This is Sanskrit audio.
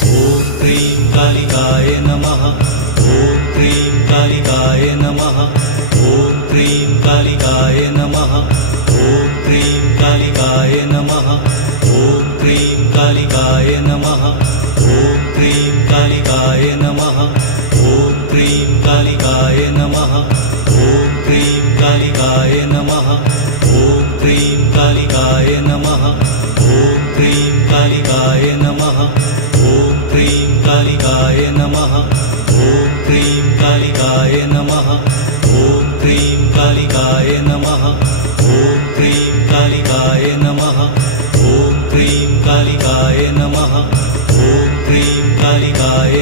ॐ क्रीं कालिकाय नमः। ॐ क्रीं कालिकाय नमः। ॐ क्रीं कालिकाय नमः। ॐ क्रीं कालिकाय नमः। ॐ क्रीं कालिकाय नमः। ॐ क्रीं कालिकाय नमः। ॐ क्रीं कालिकाय नमः। ॐ क्रीं कालिकाय नमः। ॐ क्रीं कालिकाय नमः। ॐ क्रीं कालिकाय नमः। ॐ क्रीं कालिकाय नमः। ॐ क्रीं कालिकाय नमः। ॐ क्रीं कालिकाय नमः। ॐ क्रीं कालिकाय नमः। ॐ क्रीं कालिकाय नमः। ॐ क्रीं कालिकाय